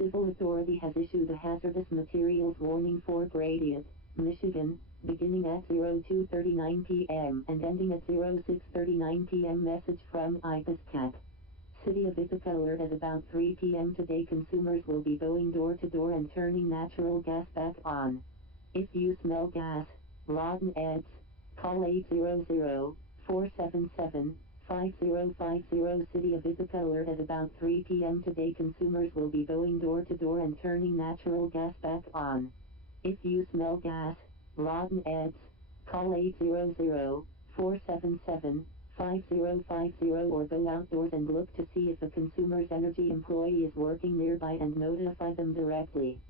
civil authority has issued a hazardous materials warning for Gradient, Michigan, beginning at 02:39 p.m. and ending at 06:39 p.m. Message from Ithaca. City of Ithaca alert: at about 3 p.m. today consumers will be going door to door and turning natural gas back on. If you smell gas, rotten eggs, call 800-477-5050. City of Ithaca alert: at about 3 p.m. today consumers will be going door to door and turning natural gas back on. If you smell gas, rotten eggs, call 800-477-5050 or go outdoors and look to see if a consumer's energy employee is working nearby and notify them directly.